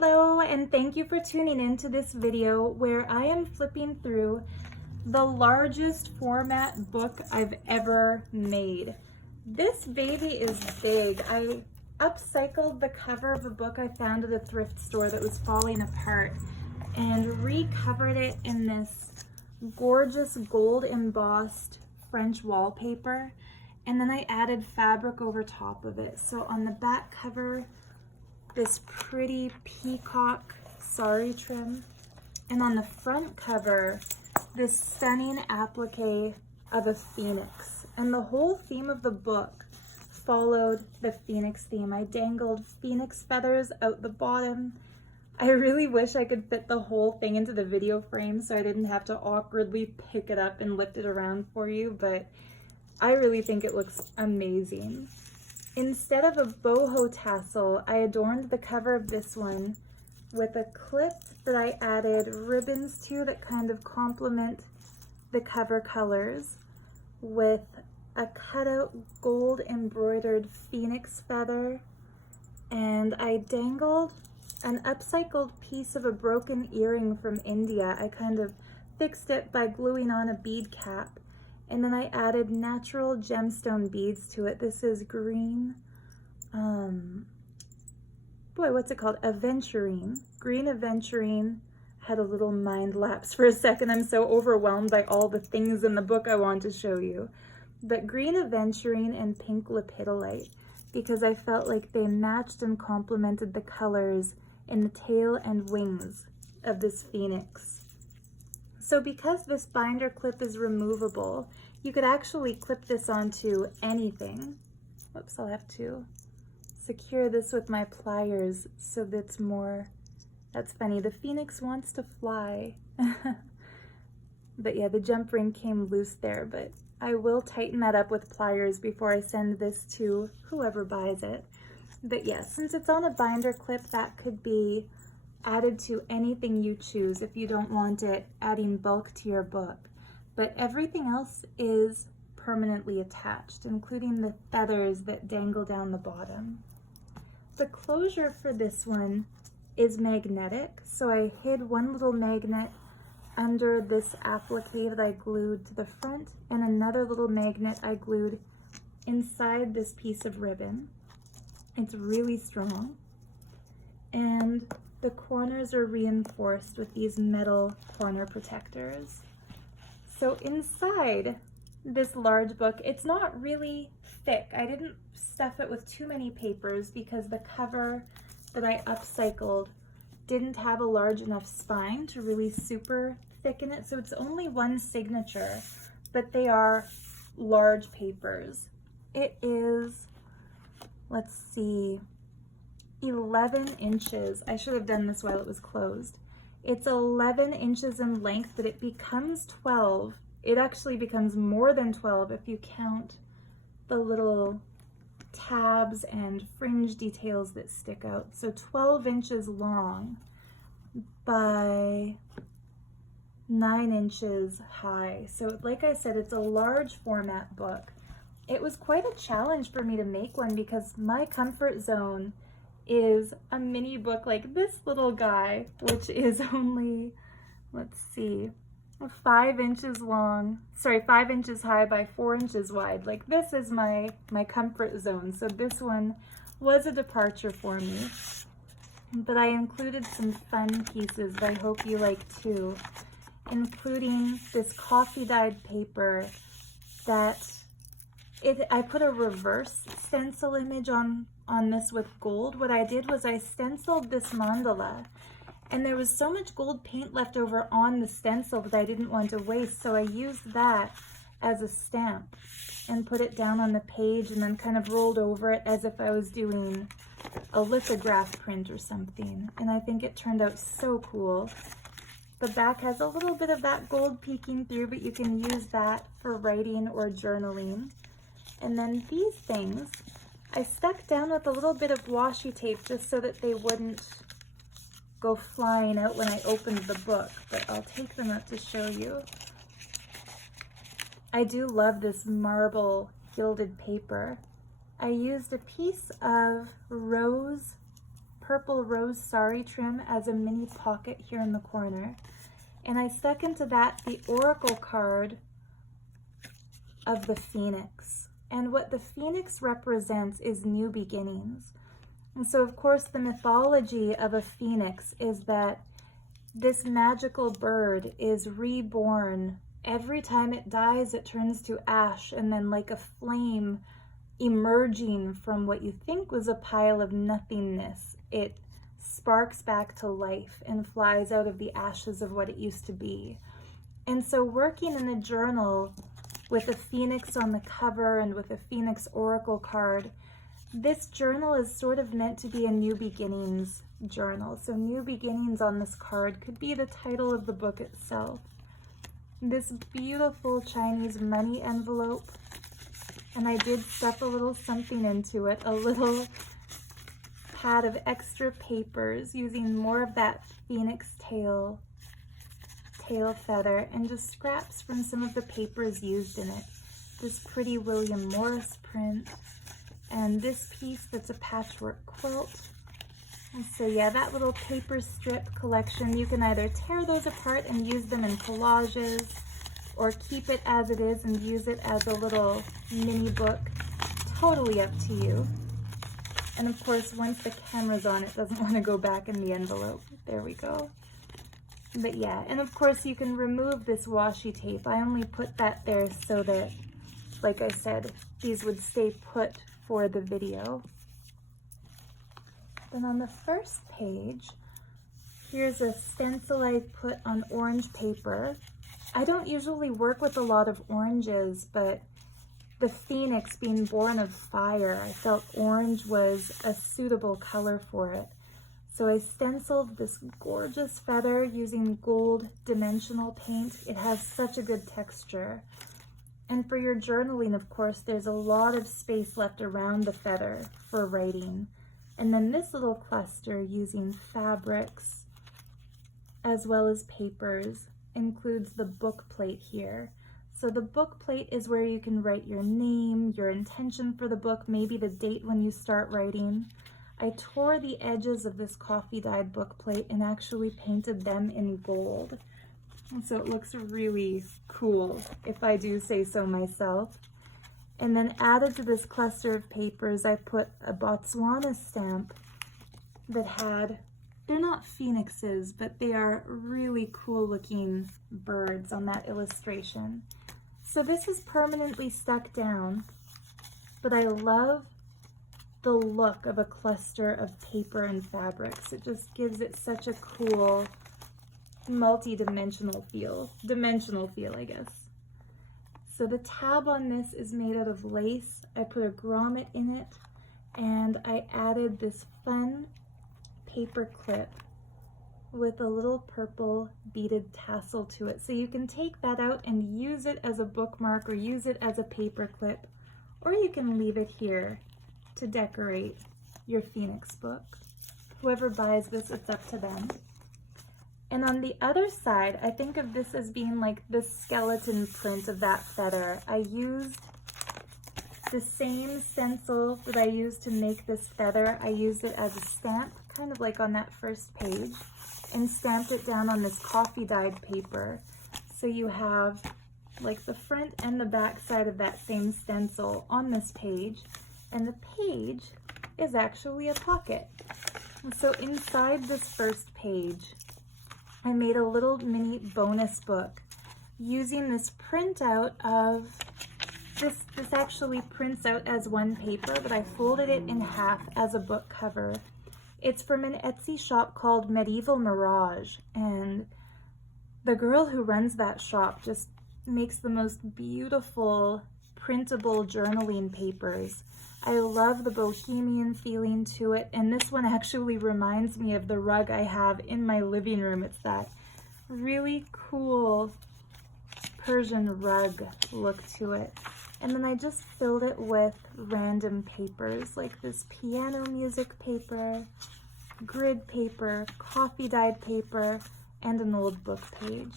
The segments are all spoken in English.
Hello, and thank you for tuning in to this video where I am flipping through the largest format book I've ever made. This baby is big. I upcycled the cover of a book I found at a thrift store that was falling apart and recovered it in this gorgeous gold embossed French wallpaper, and then I added fabric over top of it. So on the back cover, this pretty peacock sari trim, and on the front cover, this stunning applique of a phoenix. And the whole theme of the book followed the phoenix theme. I dangled phoenix feathers out the bottom. I really wish I could fit the whole thing into the video frame so I didn't have to awkwardly pick it up and lift it around for you, but I really think it looks amazing. Instead of a boho tassel, I adorned the cover of this one with a clip that I added ribbons to that kind of complement the cover colors, with a cutout gold embroidered phoenix feather, and I dangled an upcycled piece of a broken earring from India. I kind of fixed it by gluing on a bead cap, and then I added natural gemstone beads to it. This is green, what's it called? Aventurine. Green aventurine. Had a little mind lapse for a second. I'm so overwhelmed by all the things in the book I want to show you. But green aventurine and pink lepidolite, because I felt like they matched and complemented the colors in the tail and wings of this phoenix. So because this binder clip is removable, you could actually clip this onto anything. Whoops, I'll have to secure this with my pliers so that's more, that's funny. The phoenix wants to fly. But yeah, the jump ring came loose there, but I will tighten that up with pliers before I send this to whoever buys it. But yeah, since it's on a binder clip, that could be added to anything you choose if you don't want it adding bulk to your book. But everything else is permanently attached, including the feathers that dangle down the bottom. The closure for this one is magnetic, so I hid one little magnet under this applique that I glued to the front, and another little magnet I glued inside this piece of ribbon. It's really strong, and the corners are reinforced with these metal corner protectors. So inside this large book, it's not really thick. I didn't stuff it with too many papers because the cover that I upcycled didn't have a large enough spine to really super thicken it. So it's only one signature, but they are large papers. It is, let's see, 11 inches. I should have done this while it was closed. It's 11 inches in length, but it becomes 12. It actually becomes more than 12 if you count the little tabs and fringe details that stick out. So 12 inches long by 9 inches high. So like I said, it's a large format book. It was quite a challenge for me to make one because my comfort zone is a mini book like this little guy, which is only, let's see, 5 inches long, 5 inches high by 4 inches wide. Like, this is my comfort zone. So this one was a departure for me, but I included some fun pieces that I hope you like too, including this coffee dyed paper that I put a reverse stencil image on this with gold. What I did was I stenciled this mandala, and there was so much gold paint left over on the stencil that I didn't want to waste, so I used that as a stamp and put it down on the page and then kind of rolled over it as if I was doing a lithograph print or something, and I think it turned out so cool. The back has a little bit of that gold peeking through, but you can use that for writing or journaling. And then these things I stuck down with a little bit of washi tape just so that they wouldn't go flying out when I opened the book, but I'll take them out to show you. I do love this marble gilded paper. I used a piece of rose purple rose sari trim as a mini pocket here in the corner. And I stuck into that the oracle card of the phoenix. And what the phoenix represents is new beginnings. And so, of course, the mythology of a phoenix is that this magical bird is reborn. Every time it dies, it turns to ash, and then like a flame emerging from what you think was a pile of nothingness, it sparks back to life and flies out of the ashes of what it used to be. And so working in a journal with a phoenix on the cover and with a phoenix oracle card, this journal is sort of meant to be a new beginnings journal. So new beginnings on this card could be the title of the book itself. This beautiful Chinese money envelope, and I did stuff a little something into it, a little pad of extra papers using more of that phoenix tail feather and just scraps from some of the papers used in it. This pretty William Morris print, and this piece that's a patchwork quilt. And so yeah, that little paper strip collection, you can either tear those apart and use them in collages, or keep it as it is and use it as a little mini book. Totally up to you. And of course, once the camera's on, it doesn't want to go back in the envelope. There we go. But yeah, and of course you can remove this washi tape. I only put that there so that, like I said, these would stay put for the video. Then on the first page, here's a stencil I put on orange paper. I don't usually work with a lot of oranges, but the phoenix being born of fire, I felt orange was a suitable color for it. So I stenciled this gorgeous feather using gold dimensional paint. It has such a good texture. And for your journaling, of course, there's a lot of space left around the feather for writing. And then this little cluster using fabrics as well as papers includes the book plate here. So the book plate is where you can write your name, your intention for the book, maybe the date when you start writing. I tore the edges of this coffee dyed book plate and actually painted them in gold. And so it looks really cool, if I do say so myself. And then added to this cluster of papers, I put a Botswana stamp that had, they're not phoenixes, but they are really cool looking birds on that illustration. So this is permanently stuck down, but I love the look of a cluster of paper and fabrics. It just gives it such a cool multi-dimensional feel, I guess. So the tab on this is made out of lace. I put a grommet in it, and I added this fun paper clip with a little purple beaded tassel to it. So you can take that out and use it as a bookmark or use it as a paper clip, or you can leave it here to decorate your phoenix book. Whoever buys this, it's up to them. And on the other side, I think of this as being like the skeleton print of that feather. I used the same stencil that I used to make this feather. I used it as a stamp, kind of like on that first page, and stamped it down on this coffee dyed paper. So you have like the front and the back side of that same stencil on this page, and the page is actually a pocket. And so inside this first page, I made a little mini bonus book using this printout of, this actually prints out as one paper, but I folded it in half as a book cover. It's from an Etsy shop called Medieval Mirage, and the girl who runs that shop just makes the most beautiful printable journaling papers. I love the bohemian feeling to it, and this one actually reminds me of the rug I have in my living room. It's that really cool Persian rug look to it. And then I just filled it with random papers, like this piano music paper, grid paper, coffee dyed paper, and an old book page.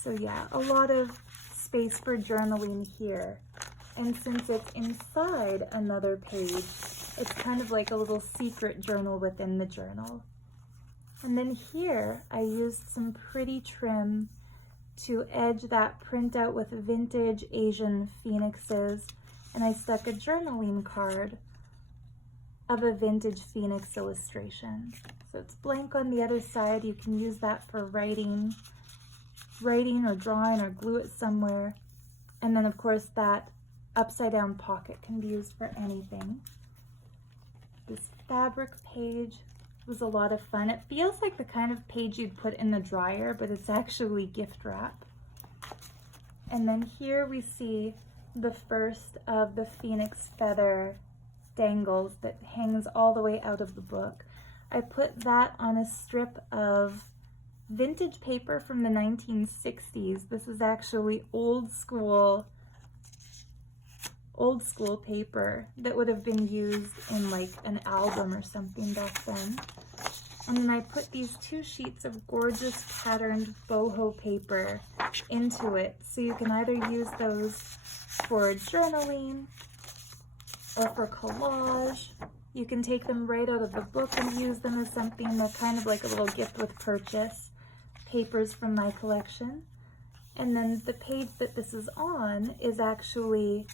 So yeah, a lot of space for journaling here. And since it's inside another page, It's kind of like a little secret journal within the journal. And then here I used some pretty trim to edge that printout with vintage Asian phoenixes, and I stuck a journaling card of a vintage phoenix illustration. So it's blank on the other side. You can use that for writing or drawing, or glue it somewhere. And then of course that upside down pocket can be used for anything. This fabric page was a lot of fun. It feels like the kind of page you'd put in the dryer, but it's actually gift wrap. And then here we see the first of the phoenix feather dangles that hangs all the way out of the book. I put that on a strip of vintage paper from the 1960s. This is actually old school paper that would have been used in like an album or something back then. And then I put these 2 sheets of gorgeous patterned boho paper into it. So you can either use those for journaling or for collage. You can take them right out of the book and use them as something that's kind of like a little gift with purchase. Papers from my collection. And then the page that this is on is actually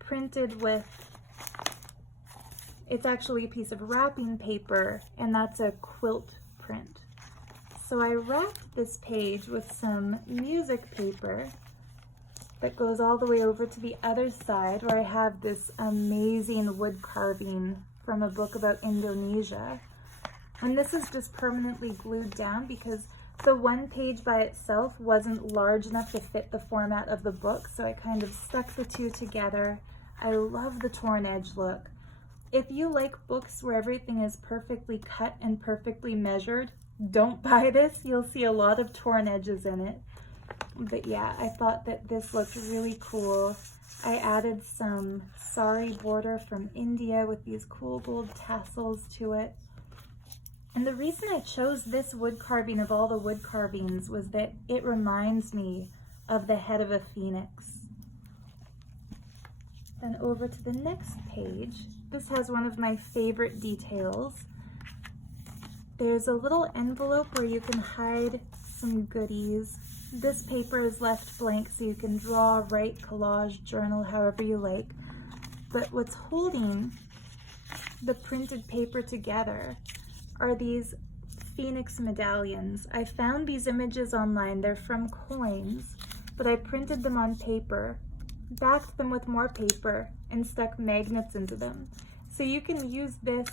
printed with, it's actually a piece of wrapping paper, and that's a quilt print. So I wrapped this page with some music paper that goes all the way over to the other side, where I have this amazing wood carving from a book about Indonesia. And this is just permanently glued down because the one page by itself wasn't large enough to fit the format of the book, so I kind of stuck the 2 together. I love the torn edge look. If you like books where everything is perfectly cut and perfectly measured, don't buy this. You'll see a lot of torn edges in it. But yeah, I thought that this looked really cool. I added some sari border from India with these cool gold tassels to it. And the reason I chose this wood carving of all the wood carvings was that it reminds me of the head of a phoenix. Then over to the next page. This has one of my favorite details. There's a little envelope where you can hide some goodies. This paper is left blank so you can draw, write, collage, journal, however you like. But what's holding the printed paper together are these phoenix medallions. I found these images online. They're from coins, but I printed them on paper, backed them with more paper, and stuck magnets into them. So you can use this,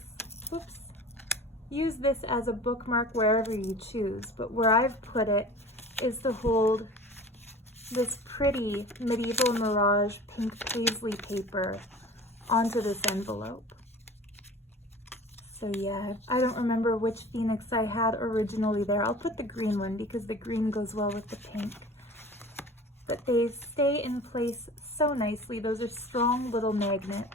use this as a bookmark wherever you choose, but where I've put it is to hold this pretty medieval mirage pink paisley paper onto this envelope. So yeah, I don't remember which phoenix I had originally there. I'll put the green one because the green goes well with the pink. But they stay in place so nicely. Those are strong little magnets.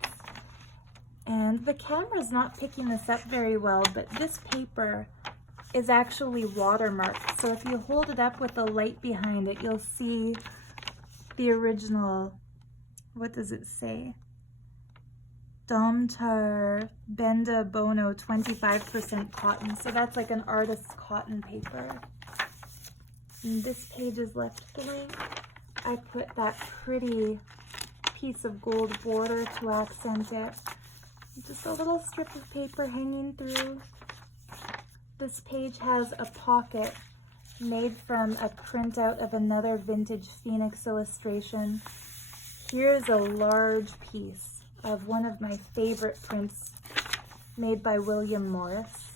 And the camera's not picking this up very well, but this paper is actually watermarked. So if you hold it up with the light behind it, you'll see the original, what does it say? Domtar Benda Bono 25% cotton. So that's like an artist's cotton paper. And this page is left blank. I put that pretty piece of gold border to accent it. Just a little strip of paper hanging through. This page has a pocket made from a printout of another vintage phoenix illustration. Here's a large piece of one of my favorite prints made by William Morris.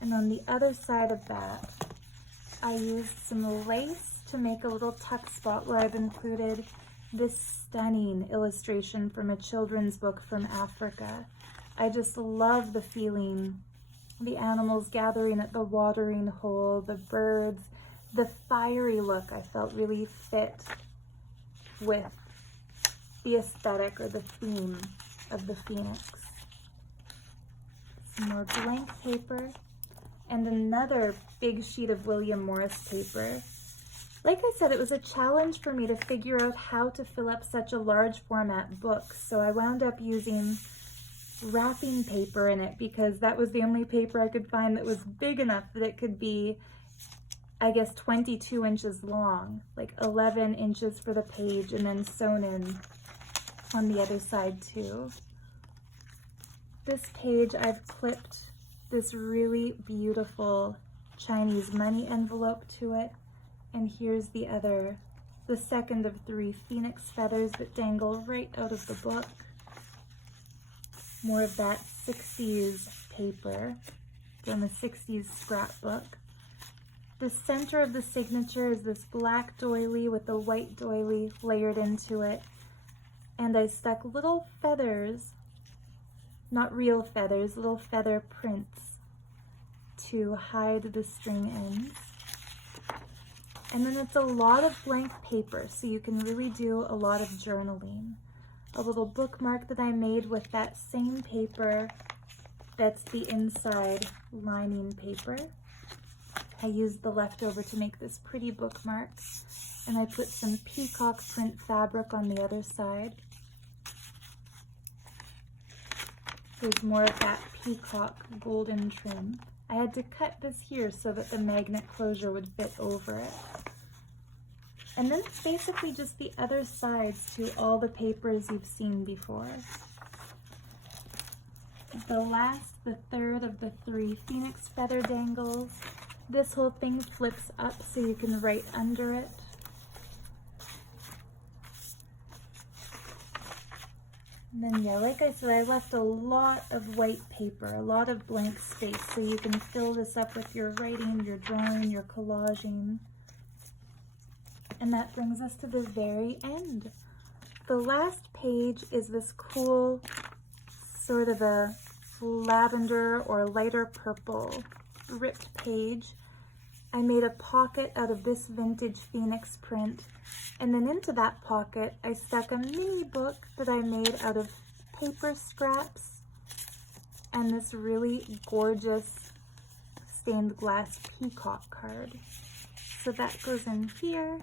And on the other side of that, I used some lace to make a little tuck spot where I've included this stunning illustration from a children's book from Africa. I just love the feeling, the animals gathering at the watering hole, the birds, the fiery look I felt really fit with the aesthetic or the theme of the phoenix. Some more blank paper and another big sheet of William Morris paper. Like I said, it was a challenge for me to figure out how to fill up such a large format book, so I wound up using wrapping paper in it because that was the only paper I could find that was big enough that it could be, I guess, 22 inches long, like 11 inches for the page, and then sewn in on the other side too. This page I've clipped this really beautiful Chinese money envelope to it, and here's the second of 3 phoenix feathers that dangle right out of the book. More of that 60s paper from a 60s scrapbook. The center of the signature is this black doily with a white doily layered into it, and I stuck little feathers, not real feathers, little feather prints to hide the string ends. And then it's a lot of blank paper, so you can really do a lot of journaling. A little bookmark that I made with that same paper that's the inside lining paper. I used the leftover to make this pretty bookmark, and I put some peacock print fabric on the other side. There's more of that peacock golden trim. I had to cut this here so that the magnet closure would fit over it. And then it's basically just the other sides to all the papers you've seen before. The third of the 3 phoenix feather dangles. This whole thing flips up so you can write under it. And then, yeah, like I said, I left a lot of white paper, a lot of blank space, so you can fill this up with your writing, your drawing, your collaging. And that brings us to the very end. The last page is this cool sort of a lavender or lighter purple ripped page. I made a pocket out of this vintage phoenix print, and then into that pocket I stuck a mini book that I made out of paper scraps and this really gorgeous stained glass peacock card. So that goes in here.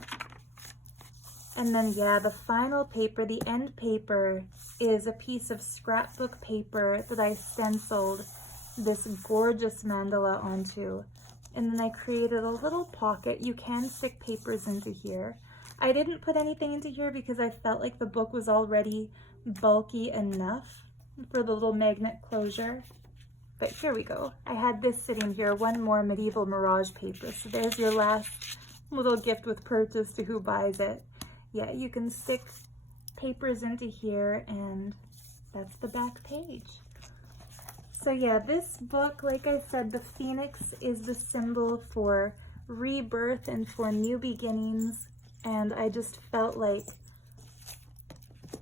And then, yeah, the final paper, the end paper, is a piece of scrapbook paper that I stenciled this gorgeous mandala onto. And then I created a little pocket. You can stick papers into here. I didn't put anything into here because I felt like the book was already bulky enough for the little magnet closure. But here we go. I had this sitting here, one more Medieval Mirage paper. So there's your last little gift with purchase to who buys it. Yeah, you can stick papers into here, and that's the back page. So yeah, this book, like I said, the phoenix is the symbol for rebirth and for new beginnings, and I just felt like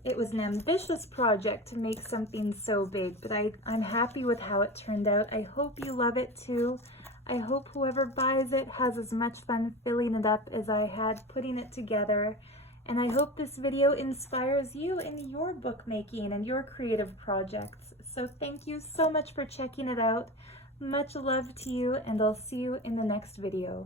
it was an ambitious project to make something so big, but I'm happy with how it turned out. I hope you love it too. I hope whoever buys it has as much fun filling it up as I had putting it together. And I hope this video inspires you in your bookmaking and your creative projects. So thank you so much for checking it out. Much love to you, and I'll see you in the next video.